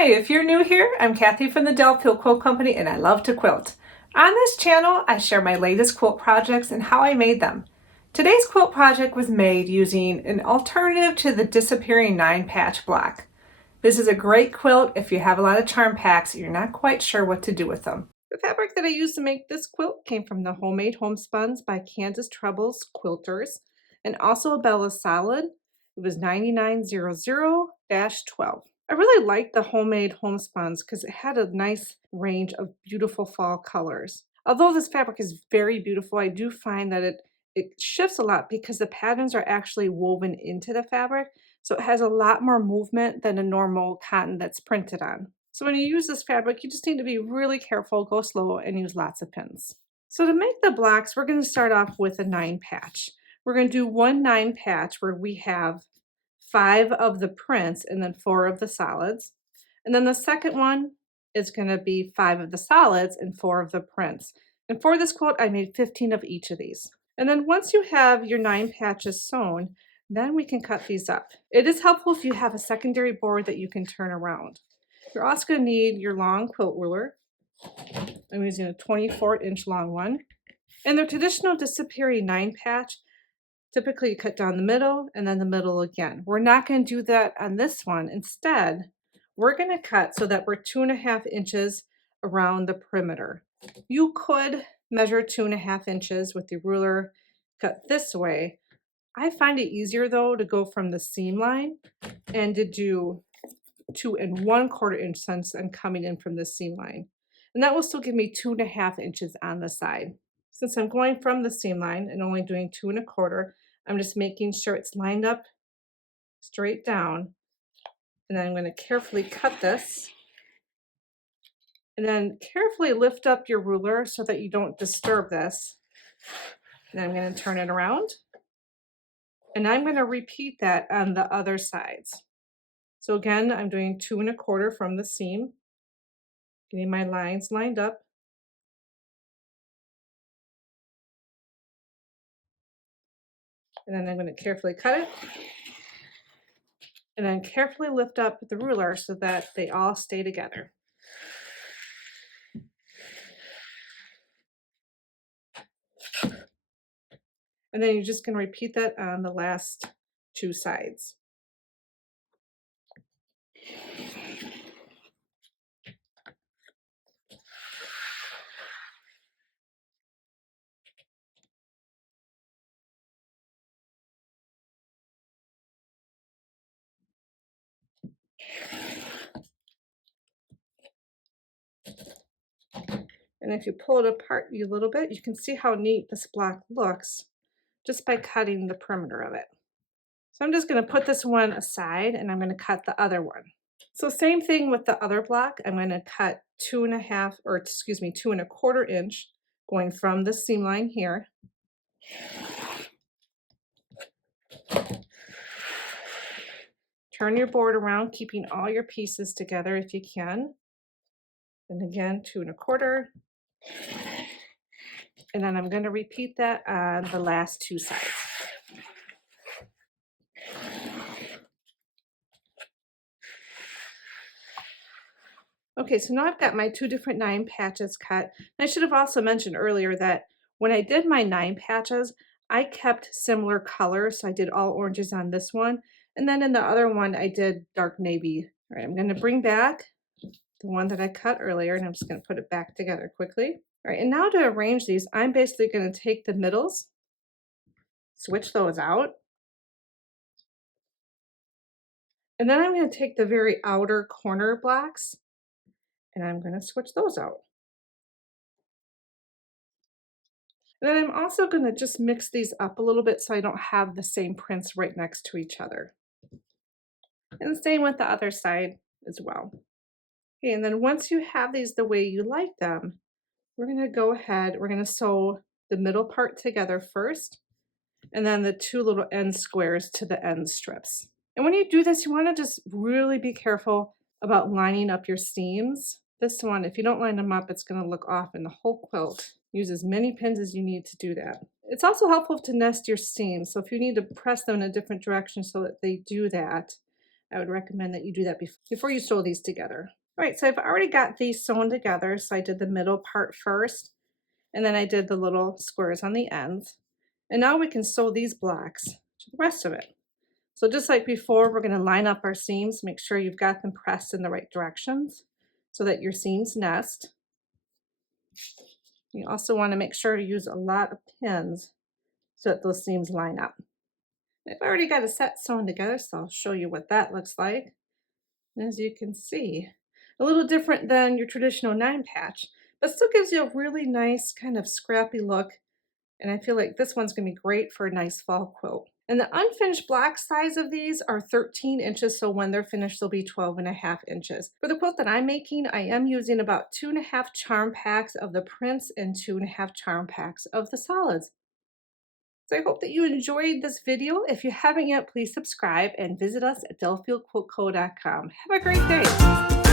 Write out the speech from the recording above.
Hi, if you're new here, I'm Kathy from the Delafield Quilt Company and I love to quilt. On this channel, I share my latest quilt projects and how I made them. Today's quilt project was made using an alternative to the disappearing 9-patch block. This is a great quilt if you have a lot of charm packs and you're not quite sure what to do with them. The fabric that I used to make this quilt came from the Homemade Homespuns by Kansas Trebles Quilters and also a Bella Solid. It was 9900-12. I really liked the Homemade Homespuns because it had a nice range of beautiful fall colors. Although this fabric is very beautiful, I do find that it shifts a lot because the patterns are actually woven into the fabric, so it has a lot more movement than a normal cotton that's printed on. So when you use this fabric, you just need to be really careful, go slow, and use lots of pins. So to make the blocks, we're going to start off with a 9-patch. We're going to do one 9-patch where we have 5 of the prints and then 4 of the solids. And then the second one is going to be 5 of the solids and 4 of the prints. And for this quilt, I made 15 of each of these. And then once you have your 9 patches sewn, then we can cut these up. It is helpful if you have a secondary board that you can turn around. You're also going to need your long quilt ruler. I'm using a 24-inch long one. And the traditional disappearing 9-patch, typically you cut down the middle and then the middle again. We're not going to do that on this one. Instead, we're going to cut so that we're 2.5 inches around the perimeter. You could measure 2.5 inches with the ruler, cut this way. I find it easier though to go from the seam line and to do 2 1/4 inch since I'm coming in from the seam line. And that will still give me 2.5 inches on the side. Since I'm going from the seam line and only doing 2 1/4, I'm just making sure it's lined up straight down. And then I'm going to carefully cut this. And then carefully lift up your ruler so that you don't disturb this. And I'm going to turn it around. And I'm going to repeat that on the other sides. So again, I'm doing 2 1/4 from the seam, getting my lines lined up. And then I'm going to carefully cut it. And then carefully lift up the ruler so that they all stay together. And then you're just going to repeat that on the last 2 sides. And if you pull it apart a little bit, you can see how neat this block looks just by cutting the perimeter of it. So I'm just going to put this one aside and I'm going to cut the other one. So same thing with the other block. I'm going to cut 2 1/4 inch going from the seam line here. Turn your board around, keeping all your pieces together if you can. And again, 2 1/4. And then I'm going to repeat that on the last 2 sides. Okay, so now I've got my 2 different 9 patches cut. And I should have also mentioned earlier that when I did my 9 patches, I kept similar colors. So I did all oranges on this one. And then in the other one, I did dark navy. All right, I'm going to bring back the one that I cut earlier, and I'm just going to put it back together quickly. All right, and now to arrange these, I'm basically going to take the middles, switch those out. And then I'm going to take the very outer corner blocks, and I'm going to switch those out. And then I'm also going to just mix these up a little bit so I don't have the same prints right next to each other. And same with the other side as well. Okay, and then once you have these the way you like them, we're going to go ahead, we're going to sew the middle part together first, and then the 2 little end squares to the end strips. And when you do this, you want to just really be careful about lining up your seams. This one, if you don't line them up, it's going to look off in the whole quilt. Use as many pins as you need to do that. It's also helpful to nest your seams. So if you need to press them in a different direction so that they do that, I would recommend that you do that before you sew these together. All right, so I've already got these sewn together. So I did the middle part first, and then I did the little squares on the ends. And now we can sew these blocks to the rest of it. So just like before, we're going to line up our seams, make sure you've got them pressed in the right directions so that your seams nest. You also want to make sure to use a lot of pins so that those seams line up. I've already got a set sewn together, so I'll show you what that looks like. And as you can see, a little different than your traditional 9-patch, but still gives you a really nice kind of scrappy look. And I feel like this one's going to be great for a nice fall quilt. And the unfinished block size of these are 13 inches, so when they're finished, they'll be 12.5 inches. For the quilt that I'm making, I am using about 2.5 charm packs of the prints and 2.5 charm packs of the solids. So I hope that you enjoyed this video. If you haven't yet, please subscribe and visit us at delafieldquiltco.com. Have a great day.